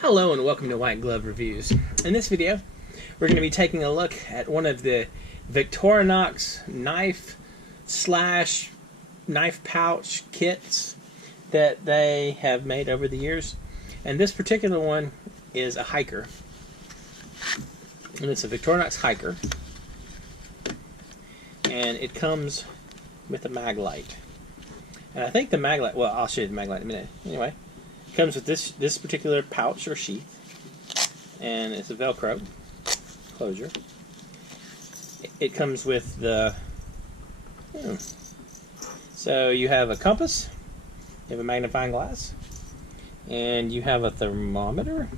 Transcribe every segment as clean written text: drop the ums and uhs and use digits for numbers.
Hello and welcome to White Glove Reviews. In this video, we're going to be taking a look at one of the Victorinox knife pouch kits that they have made over the years. And this particular one is a hiker. And it's a Victorinox hiker. And it comes with a Mag-lite. And I think the Mag-lite, well, I'll show you the Mag-lite in a minute. Anyway, it comes with this particular pouch or sheath. And it's a Velcro closure. It comes with the... So you have a compass, you have a magnifying glass, and you have a thermometer.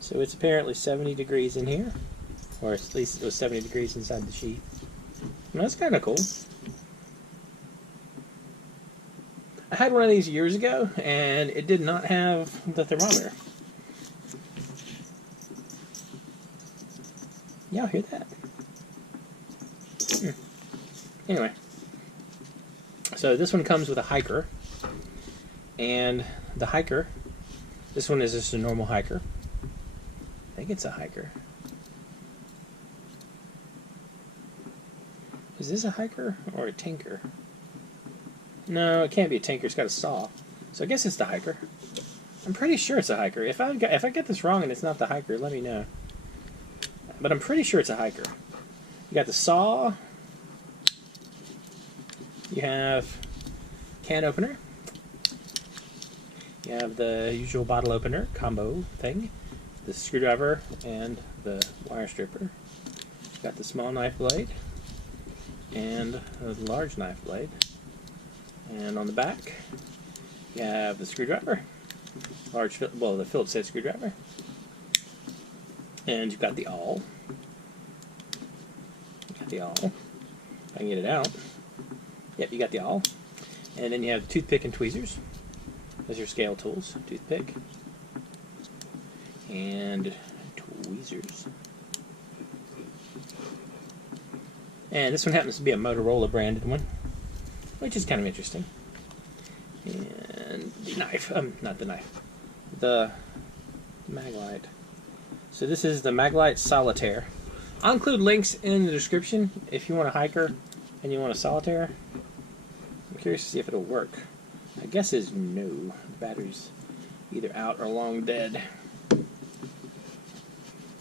So it's apparently 70 degrees in here, or at least it was 70 degrees inside the sheath. And that's kind of cool. I had one of these years ago, and it did not have the thermometer. Y'all hear that? Anyway, so this one comes with a hiker, and the hiker, this one is just a normal hiker. I think it's a hiker. Is this a hiker or a tinker? No, it can't be a tinker. It's got a saw. So I guess it's the hiker. I'm pretty sure it's a hiker. If I get this wrong and it's not the hiker, let me know. But I'm pretty sure it's a hiker. You got the saw. You have can opener. You have the usual bottle opener combo thing. The screwdriver and the wire stripper. You got the small knife blade and the large knife blade. And on the back, you have the screwdriver, the Phillips head screwdriver, and you've got the awl. You got the awl. If I can get it out. Yep, you got the awl. And then you have the toothpick and tweezers. Those are your scale tools. Toothpick and tweezers. And this one happens to be a Motorola branded one, which is kind of interesting. And the knife, not the knife, the Maglite. So this is the Maglite Solitaire. I'll include links in the description if you want a hiker and you want a solitaire. I'm curious to see if it'll work. My guess is no. The battery's either out or long dead.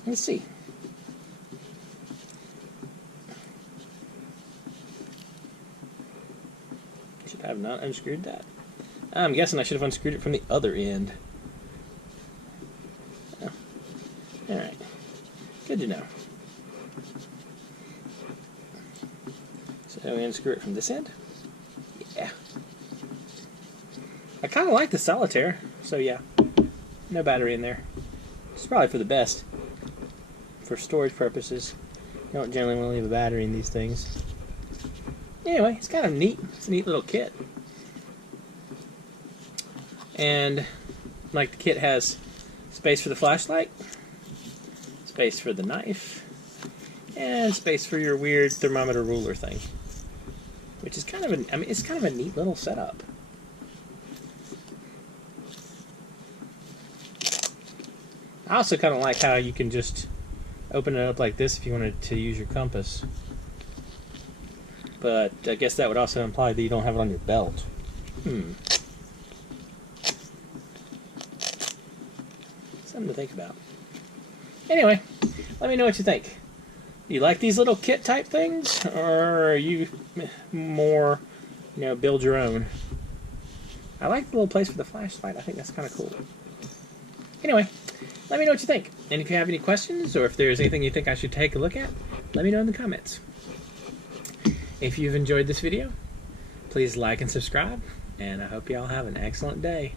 Let's see. I have not unscrewed that. I'm guessing I should have unscrewed it from the other end. Oh. Alright. Good to know. So we unscrew it from this end? Yeah. I kind of like the solitaire, so yeah. No battery in there. It's probably for the best. For storage purposes. You don't generally want to leave a battery in these things. Anyway, it's kind of neat. It's a neat little kit. And, like, the kit has space for the flashlight, space for the knife, and space for your weird thermometer ruler thing. Which is kind of it's kind of a neat little setup. I also kind of like how you can just open it up like this if you wanted to use your compass. But I guess that would also imply that you don't have it on your belt. Something to think about. Anyway, let me know what you think. Do you like these little kit type things? Or are you more, build your own? I like the little place for the flashlight. I think that's kind of cool. Anyway, let me know what you think. And if you have any questions or if there's anything you think I should take a look at, let me know in the comments. If you've enjoyed this video, please like and subscribe, and I hope y'all have an excellent day.